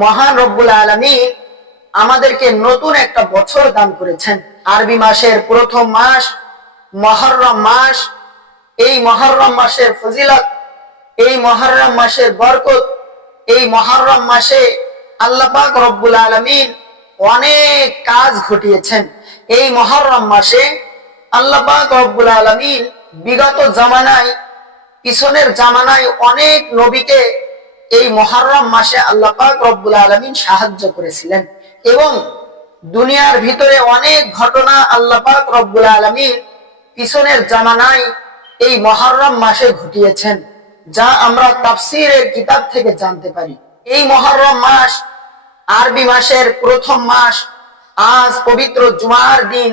মহান রব্বুল আলামিন আমাদেরকে নতুন একটা বছর দান করেছেন। আরবি মাসের প্রথম মাস মুহররম মাস। এই মুহররম মাসের ফজিলত, এই মুহররম মাসের বরকত, এই মুহররম মাসে আল্লাহ পাক রব্বুল আলামিন অনেক কাজ ঘটিয়েছেন। এই মুহররম মাসে আল্লাহ পাক রব্বুল আলামিন বিগত জামানায়, পিছনের জামানায় অনেক নবীকে এই মুহররম মাসে আল্লাহ পাক রব্বুল আলামিন সাহায্য করেছিলেন এবং দুনিয়ার ভিতরে অনেক ঘটনা আল্লাহ পাক রব্বুল আলামিন পিছনের জামানায় এই মুহররম মাসে ঘটিয়েছেন, যা আমরা তাফসীরের কিতাব থেকে জানতে পারি। এই মুহররম মাস আরবি মাসের প্রথম মাস। আজ পবিত্র জুমার দিন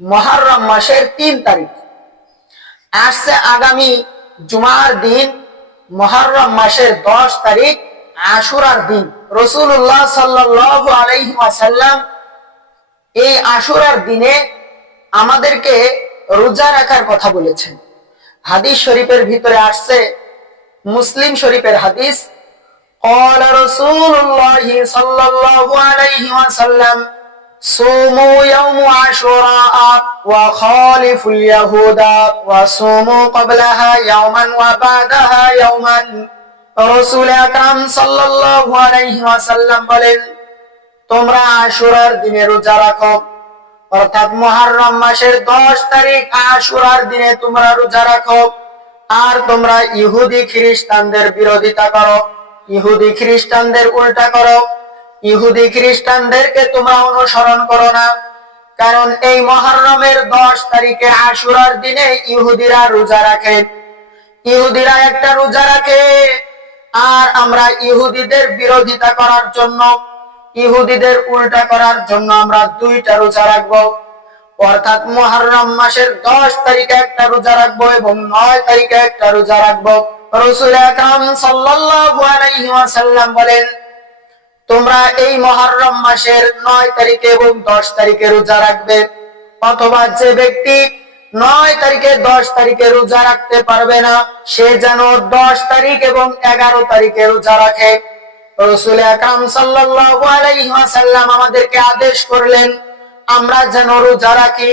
মুহররম মাসের ৩ তারিখ আসছে। আগামী জুমার দিন মুহররম মাসের 10 তারিখ আশুরার দিন। রাসূলুল্লাহ সাল্লাল্লাহু আলাইহি ওয়াসাল্লাম এই আশুরার দিনে আমাদেরকে রোজা রাখার কথা বলেছেন। হাদিস শরীফের ভিতরে আসছে, মুসলিম শরীফের হাদিস, قال رسول الله صلى الله عليه وسلم صوموا يوم عاشوراء وخالفوا اليهود وصوموا قبلها يوما وبعدها يوما। রাসূল আকরাম সাল্লাল্লাহু আলাইহি ওয়াসাল্লাম বলেন, তোমরা আশুরার দিনে রোজা রাখো, অর্থাৎ মুহররম মাসের 10 তারিখ আশুরার দিনে তোমরা রোজা রাখো। আর তোমরা ইহুদি খ্রিস্টানদের বিরোধিতা করো, ইহুদি খ্রিস্টানদের উল্টা করো, ইহুদি খ্রিস্টানদেরকে তোমরা অনুসরণ করো না। কারণ এই মুহররমের 10 তারিখে আশুরার দিনে ইহুদিরা রোজা রাখে, ইহুদিরা একটা রোজা রাখে। আর আমরা ইহুদিদের বিরোধিতা করার জন্য, ইহুদিদের উল্টা করার জন্য আমরা 2টা রোজা রাখবো, অর্থাৎ মুহররম মাসের 10 তারিখে একটা রোজা রাখবো এবং 9 তারিখে একটা রোজা রাখবো। রাসূল আকরাম সাল্লাল্লাহু আলাইহি ওয়াসাল্লাম বলেন, তোমরা এই মুহররম মাসের 9 তারিখে এবং 10 তারিখে রোজা রাখবে। অথবা যে ব্যক্তি 9 তারিখে 10 তারিখে রোজা রাখতে পারবে না, সে যেন 10 তারিখ এবং 11 তারিখে রোজা রাখে। রাসূল আকরাম সাল্লাল্লাহু আলাইহি ওয়াসাল্লাম আমাদেরকে আদেশ করলেন আমরা যেন রোজা রাখি,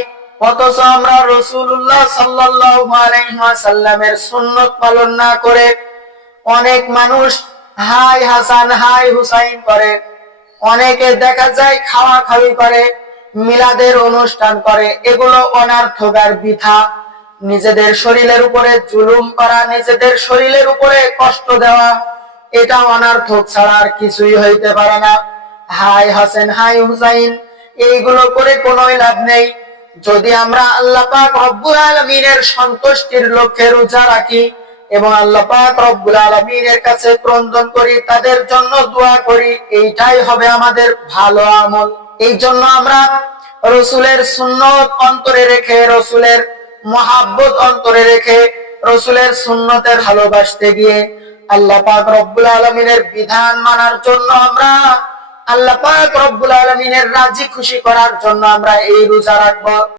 অথচ আমরা রাসূলুল্লাহ সাল্লাল্লাহু আলাইহি ওয়াসাল্লামের সুন্নাত পালন না করে অনেক মানুষ হাই হাসান হাই হুসাইন করে, অনেকে দেখা যায় খাওয়া খাওয়ি করে, মিলাদের অনুষ্ঠান করে। এগুলো অনর্থক আর বৃথা। নিজেদের শরীরের উপরে জুলুম করা, নিজেদের শরীরের উপরে কষ্ট দেওয়া, এটা অনর্থক ছাড়া আর কিছুই হইতে পারে না। হাই হাসান হাই হুসাইন এইগুলো করে কোনোই লাভ নেই। যদি আমরা আল্লাহ পাক রব্বুল আলামিনের সন্তুষ্টির লক্ষ্যে রোজা রাখি এবং আল্লাহ পাক রব্বুল আলামিনের কাছে ক্রন্দন করি, তাদের জন্য দোয়া করি, এইটাই হবে আমাদের ভালো আমল। এই জন্য আমরা রাসূলের সুন্নত অন্তরে রেখে, রাসূলের মহব্বত অন্তরে রেখে, রাসূলের সুন্নতে ভালোবাসতে গিয়ে আল্লাহ পাক রব্বুল আলামিনের বিধান মানার জন্য আমরা, আল্লাহ পাক রব্বুল আলামিনের রাজি খুশি করার জন্য আমরা এই রোজা রাখবো।